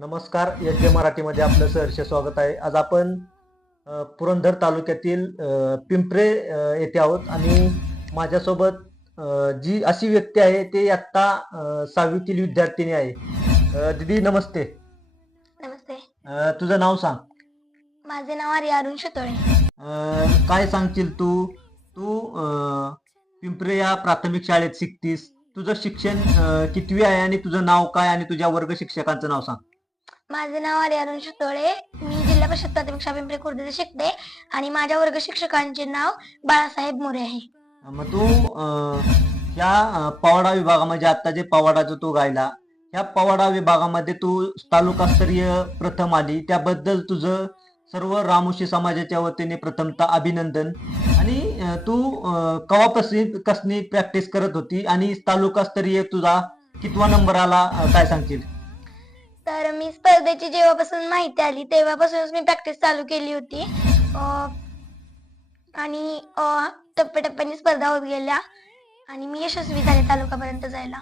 नमस्कार. एच मराठीमध्ये आपलं सहर्ष स्वागत आहे. आज आपण पुरंदर तालुक्यातील पिंपरे येथे आहोत आणि माझ्यासोबत जी अशी व्यक्ती आहे ते आत्ता 6वीतील विद्यार्थिनी आहे. दीदी नमस्ते. नमस्ते. तुझं नाव सांग. माझे नाव आर्या अरुण शितोळे. काय सांगशील तू तू पिंपरे या प्राथमिक शाळेत शिकतीस. तुझं शिक्षण कितवी आहे आणि तुझं नाव काय आणि तुझ्या वर्ग शिक्षकांचं नाव सांग. माझे नाव आर्या अरुण शितोळे. मी जिल्हा परिषद प्राथमिक शाळा पिंपरी खुर्द येथे शिकते आणि माझ्या वर्ग शिक्षकांचे नाव बाळासाहेब मोरे आहे. मग तू ह्या पवाडा विभागामध्ये आता जे पवाडा जो तू गायला, ह्या पवाडा विभागामध्ये तू तालुकास्तरीय प्रथम आली, त्याबद्दल तुझं सर्व रामोशी समाजाच्या वतीने प्रथमतः अभिनंदन. आणि तू कवापासून कसली प्रॅक्टिस करत होती आणि तालुकास्तरीय तुझा कितवा नंबर आला, काय सांगशील? तर मी स्पर्धेची जेव्हापासून माहिती आली तेव्हापासूनच मी प्रॅक्टिस चालू केली होती आणि टप्प्याटप्प्याने स्पर्धा होत गेल्या आणि मी यशस्वी झाले तालुकापर्यंत जायला.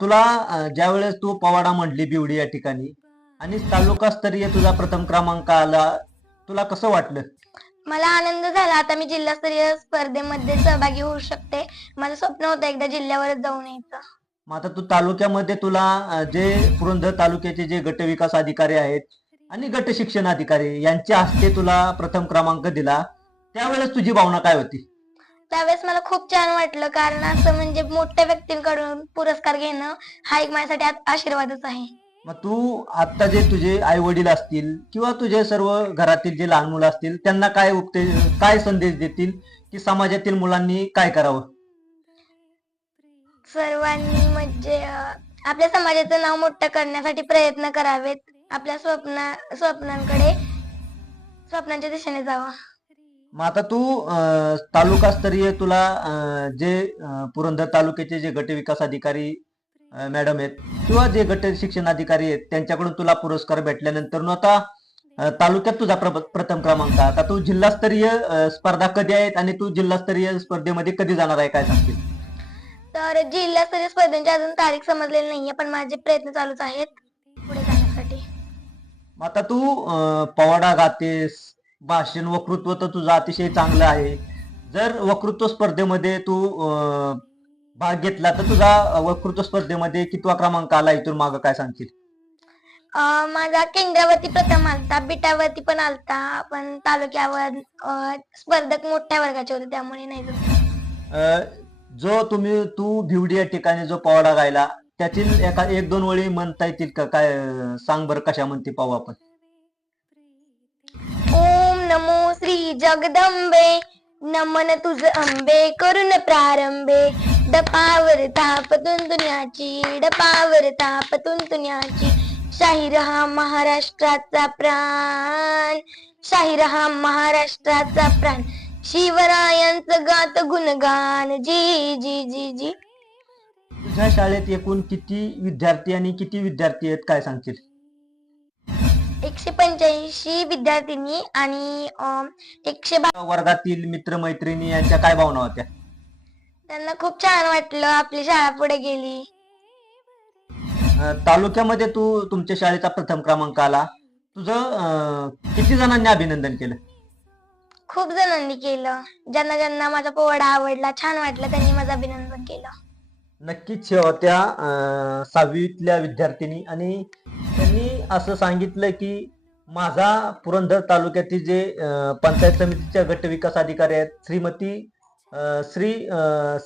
तुला ज्या वेळेस तू पवाडा म्हटली बिवडी या ठिकाणी आणि तालुकास्तरीय तुझा प्रथम क्रमांक आला, तुला कसं वाटलं? मला आनंद झाला. आता मी जिल्हास्तरीय स्पर्धेमध्ये सहभागी होऊ शकते. माझं स्वप्न होतं एकदा जिल्ह्यावरच जाऊन यायचं. मग आता तू तालुक्यामध्ये तुला जे पुरंदर तालुक्याचे जे गट विकास अधिकारी आहेत आणि गट शिक्षण अधिकारी यांच्या हस्ते तुला प्रथम क्रमांक दिला, त्यावेळेस तुझी भावना काय होती? त्यावेळेस मला खूप छान वाटलं, कारण असं म्हणजे मोठ्या व्यक्तींकडून पुरस्कार घेणं हा एक माझ्यासाठी आशीर्वादच आहे. मग तू आता जे तुझे आई वडील असतील किंवा तुझे सर्व घरातील जे लहान मुलं असतील त्यांना काय संदेश देतील की समाजातील मुलांनी काय करावं? सर्वांनी म्हणजे आपल्या समाजाचं नाव मोठं करण्यासाठी प्रयत्न करावेत. आपल्या स्वप्नांच्या दिशेने जावं. मग आता तू तालुकास्तरीय तुला जे पुरंदर तालुक्याचे जे गट विकास अधिकारी मॅडम आहेत किंवा जे गट शिक्षण अधिकारी आहेत त्यांच्याकडून तुला पुरस्कार भेटल्यानंतर आता तालुक्यात तुझा प्रथम क्रमांक. आता तू जिल्हास्तरीय स्पर्धा कधी आहेत आणि तू जिल्हास्तरीय स्पर्धेमध्ये कधी जाणार आहे, काय सांगशील? तर जिल्हास्तरीय स्पर्धेची अजून तारीख समजलेली नाहीये, पण माझे प्रयत्न चालूच आहेत पुढे जाण्यासाठी. मग आता तू पवाडा गातेस, भाषण वक्तृत्व तर तुझं अतिशय चांगलं आहे. जर वक्तृत्व स्पर्धेमध्ये तू भाग घेतला तर तुझा वक्तृत्व स्पर्धेमध्ये कितवा क्रमांक आला, इथून मागं काय सांगशील? माझा केंद्रावरती प्रथम आलता, बिटावरती पण आलता, पण तालुक्यावर स्पर्धक मोठ्या वर्गाचे होते त्यामुळे नाही जमलं. जो तू भिवडी या ठिकाणी जो पवाडा गायला त्यातील एक दोन ओळी म्हणता येतील का? काय सांग बरं, कशा म्हणते पाहू आपण. ओम नमो श्री जगदंबे, नमन तुझ अंबे, करून प्रारंभे, डपावर ताप तुंतुण्याची, डपावर ताप तुंतुण्याची, शाही रहा महाराष्ट्राचा प्राण, शाही रहा महाराष्ट्राचा प्राण, शिवरायांचं गात गुणगान, जी जी जी जी. तुझ्या शाळेत एकूण किती विद्यार्थी आणि किती विद्यार्थी आहेत, काय सांगशील? 185 विद्यार्थिनी आणि 112. वर्गातील मित्रमैत्रिणी यांच्या काय भावना होत्या? त्यांना खूप छान वाटलं, आपली शाळा पुढे गेली. तालुक्यामध्ये तुमच्या शाळेचा प्रथम क्रमांक आला, तुझं किती जणांनी अभिनंदन केलं? खूप जणांनी केलं. ज्यांना ज्यांना माझा पोवाडा आवडला, छान वाटलं, त्यांनी माझं अभिनंदन केलं. नक्कीच होत्या 6वीतल्या विद्यार्थिनी आणि त्यांनी असं सांगितलं की माझा पुरंदर तालुक्यातील जे पंचायत समितीच्या गट विकास अधिकारी आहेत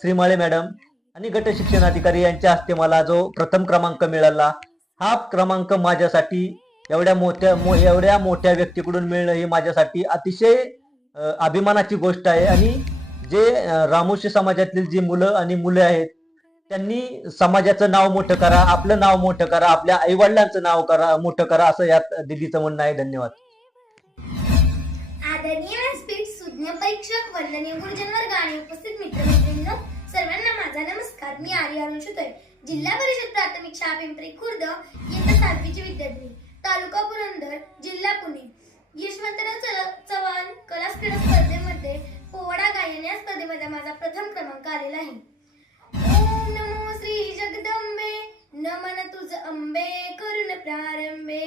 श्रीमाळे मॅडम आणि गट शिक्षण अधिकारी यांच्या हस्ते मला जो प्रथम क्रमांक मिळाला, हा क्रमांक माझ्यासाठी एवढ्या मोठ्या व्यक्तीकडून मिळणं ही माझ्यासाठी अतिशय अभिमानाची गोष्ट आहे. आणि जे रामोशी समाजातील जी मुलं आणि मुले आहेत त्यांनी समाजाचं नाव मोठं करा, आपलं नाव मोठं करा, आपल्या आई वडिलांचं नाव मोठं करा, असं यात दिदीचं म्हणणं आहे. धन्यवाद. आदरणीय व्यासपीठ, सुज्ञ परीक्षक, वंदनीय गुरुजन वर्ग आणि उपस्थित मित्रमैत्रिणींनो, सर्वांना माझा नमस्कार. मी आर्या अरुण शितोळे, जिल्हा परिषद प्राथमिक शाळा पिंपरी खुर्द इयत्ता 7वीची विद्यार्थिनी, तालुका पुरंदर, जिल्हा पुणे. यशवंतराव चव्हाण कला क्रीडा स्पर्धेमध्ये पोवाडा गायन या स्पर्धेमध्ये माझा प्रथम क्रमांक आलेला आहे. ओम नमो श्री जगदंबे, नमन तुझ अंबे करून प्रारंभे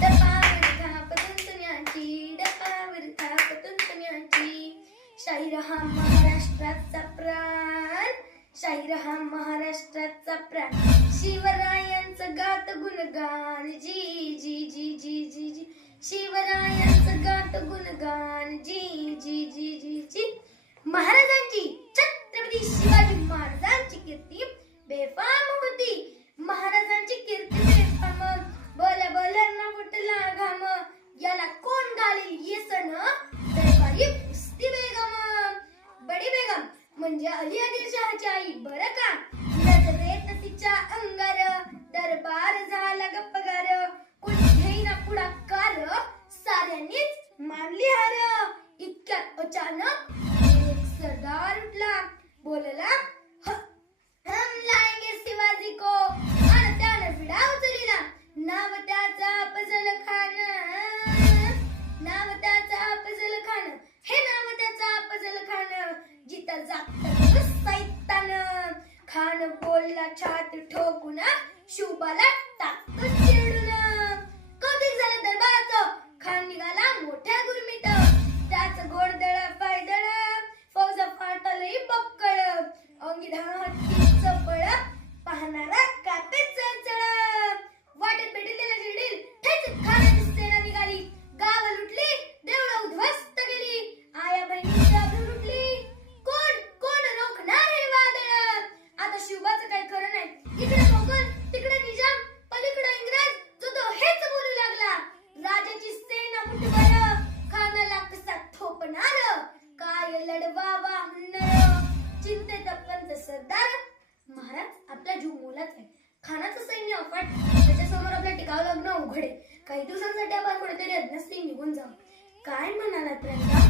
डपावर थाप तुंतण्याची डपावर थाप तुंतण्याची शाहीर हा महाराष्ट्राचा प्राण शाहीर हा महाराष्ट्राचा प्राण शिवरायांचं गात गुणगान जी जी जी जी जी जी शिवरायांचं गात गुणगान जी जी जी जी जी महाराजांची छत्रपती शिवाजी महाराजांची कीर्ती बेफाम होती महाराजांची कीर्ती बेफाम बोला बोला ना फुटला घाम याला कोण घालील ये सण दरबारी कुस्ती बेगम बडी बेगम म्हणजे अली आदिलशहाची आई बरं का नजरेत तिच्या अंगार दरबार झाला गप्पगार कोणी घेईना पुढाकार साऱ्यांनीच मानली हार इतक्यात अचानक एक सरदार उठला बोलला हम लाएंगे शिवाजी को आणि त्यानं विडा उचलला नाव त्याचा अफजल खान नाव त्याचा अफजल खान हे नाव त्याचा अफजल खान जिथं जात सैतान खान बोलला छाती ठोकून शुभाला टाकतो चिरडून कौतुक झालं दरबाराचं खान निघाला मोठ्या गुरमीत त्याचं गोडदळ पायदळ फौज फाटलही पक्कळ अंगी हत्तीचं बळ पाहणारा कापे चळचळ वाटेत भेटलेला शिडील ठेच खाण्याची सेना निघाली गाव लुटली देवळं उद्ध्वस्त केली आया बहिणीची आबरू लुटली कोण कोण रोखणार हे वादळ आता शिवबाचं काही खरं नाही इकडे मोगल तिकडे निजाम पलीकडे इंग्रज जो तो हेच बोलू लागला राजाची सेना मुठभर खानाला कसा थोपणार काय लढवावा हुन्नर चिंतेत पंच सरदार महाराज आपला जीव मोलाच आहे खानाचं सैन्य अफाट त्याच्यासमोर आपल्या टिकावं लागणं अवघड आहे काही दिवसांसाठी आपण कुठेतरी अज्ञास्ती निघून जाऊ काय म्हणालात रंगा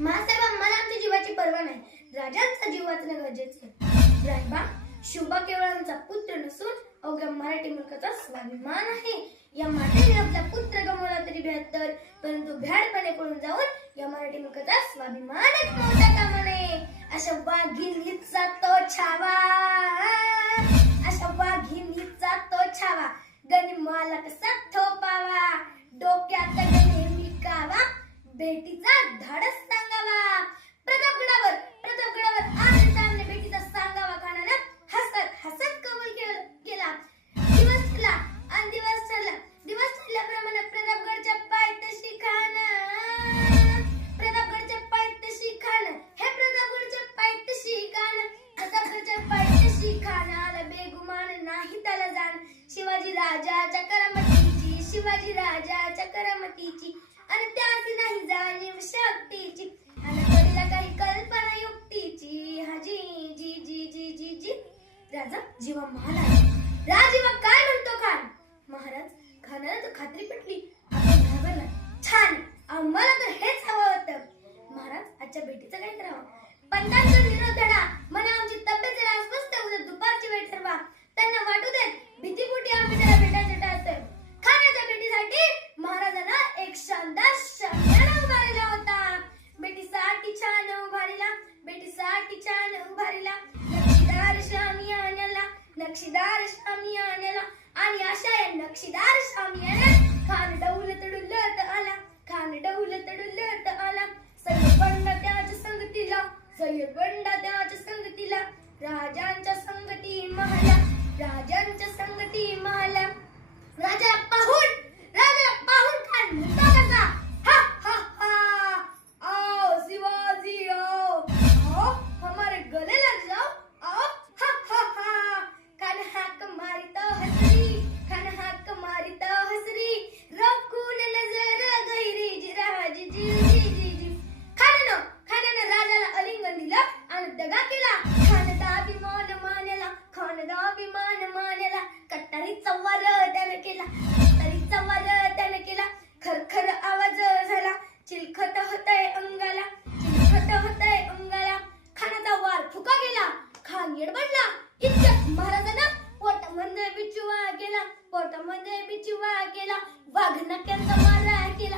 महासाहेब मला आमच्या जीवाची पर्वा नाही राजांचा जीव वाचणं गरजेचं आहे राजबा शुभा केवळ आमचा पुत्र नसून अवघ्या मराठी मुलकाचा स्वाभिमान आहे या मातेने आपला पुत्र गमावला तरी 72 परंतु भ्याडपणे पळून जाऊन या मराठी मुलकाचा स्वाभिमानच मोठा कामा नये अशा वाघिणीचा तो छावा अशा वाघिणीचा तो छावा गनिमाला कसा थोपावा डोक्यात नेहमी कावा भेटीचा धाडस सांगावा प्रतापगडावर आनंद सामने भेटीचा सांगावा खानानं हसत हसत कबूल केला दिवस ठरल्याप्रमाणे प्रतापगडच्या पायथ्याशी खान प्रतापगडच्या पायथ्याशी खान हे प्रतापगडच्या पायथ्याशी खान प्रतापगडच्या पायथ्याशी खान आला बेगुमान नाही त्याला जाण शिवाजी राजाच्या करामतीची आणि त्याची नाही जाणीव शक्तीची आणि करीला काही कल्पना युक्तीची हा जी जी जी जी जी जी राजा जीवा महाराज राजीवा काय म्हणतो खान महाराज खानाला तर खात्री पटली आपण घाबरला छान आम्हाला तर हेच हवं होतं महाराज आजच्या भेटीचं काय करावं पंतांचा निरोध धडा म्हणा आमची तब्येत जरा अस्वस्थ उद्या दुपारची वेळ ठरवा त्यांना वाटू देत भीतीपोटी आम्ही त्याला भेटायचं टाळतोय खानाच्या भेटीसाठी महाराजांना एक शानदार शामियाना उभारला होता भेटीसाठी छान उभारला नक्षीदार शामियान्याला आणि अशा या नक्षीदार शामियान्यात खान डौलत डुलत आला सय्यद बंडा त्याच्या संगतीला राजांच्या संगती महाल्या राजा पाहून खान म्हणतो कसा हा हा हा आओ शिवाजी आओ हमारे गले लग जाओ आओ हा हा हा खान हाक मारिता हसरी रखून नजर गैरी जी राजी जी जी जी जी खानानं राजाला अलिंगन दिलं आणि दगा केला खानदा अभिमान मानेला कट्टारीचा वार त्यानं केला खरखर आवाज झाला चिलखत होतय अंगाला खानाचा वार फुका गेला खान येडबडला इतक्यात महाराजांना पोटामध्ये बिचुवा केला वाघनक्यांचा मारा केला